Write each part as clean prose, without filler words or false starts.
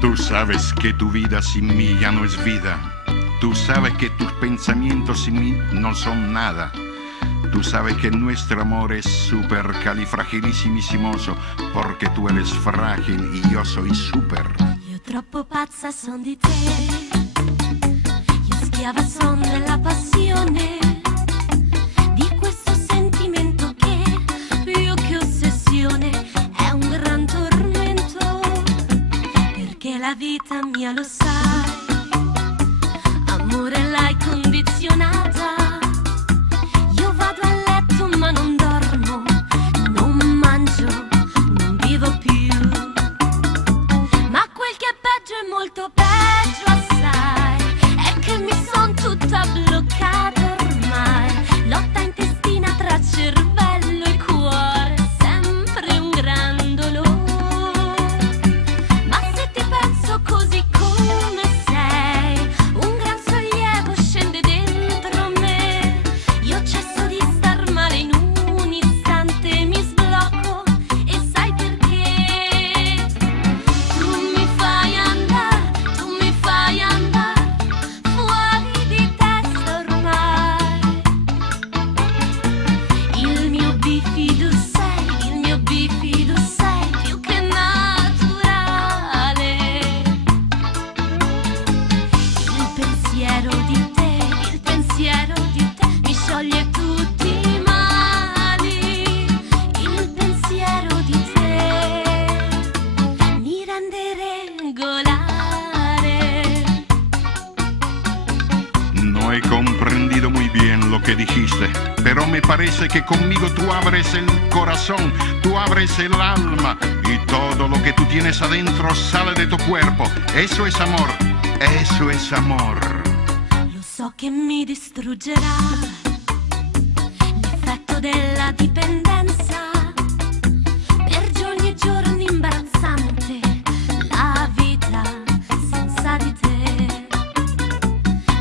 Tú sabes que tu vida sin mí ya no es vida. Tú sabes que tus pensamientos sin mí no son nada. Tú sabes que nuestro amor es supercalifragilissimissimoso porque tú eres frágil y yo soy super. Io troppo pazza son di te, io schiava son della passione, di questo sentimento che più che ossessione è un gran tormento, perché la vita mia lo sai, amore l'hai condizionata. Io vado a letto ma non dormo, non mangio, non vivo più, ma quel che è peggio è molto peggio assai, è che mi son tutta bloccata ormai, lotta intestina tra cervello e cuore, sempre un gran dolore, ma se ti penso così come sei, un gran sollievo scende dentro me, io cesso di star male in un istante, mi sblocco e sai perché? Tu mi fai andare fuori di testa ormai, il mio bifido sei più che naturale, il pensiero di te mi scioglie tutti i mali, il pensiero di te mi rende regolare. No he comprendido muy bien lo que dijiste, pero me parece que conmigo tú abres el corazón, tú abres el alma y todo lo que tú tienes adentro sale de tu cuerpo. Eso es amor, eso es amor. Lo so che mi distruggerà l'effetto della dipendenza, per giorni e giorni imbarazzante la vita senza di te,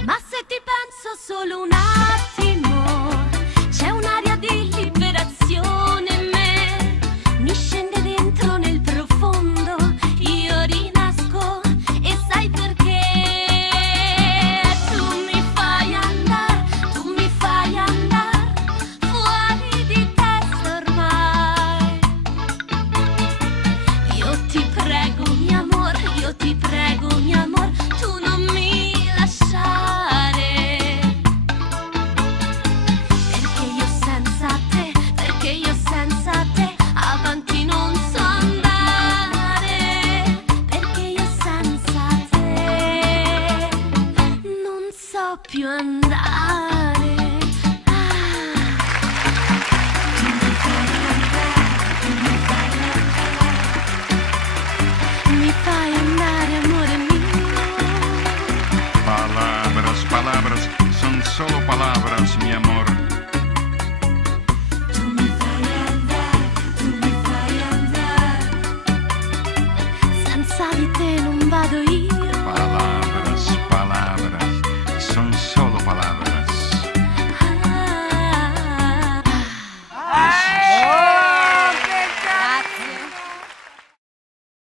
ma se ti penso solo un attimo c'è un'aria di liberazione in me, mi scende dentro nel profondo, io rinasco e sai perché? Tu mi fai andare fuori di testa ormai, io ti prego mi amor, tu non mi lasciare, perché io senza te avanti non so andare, perché io senza te non so più andare. Tu mi fai andare, amore mio. Palabras, palabras, son solo palabras, mi amor.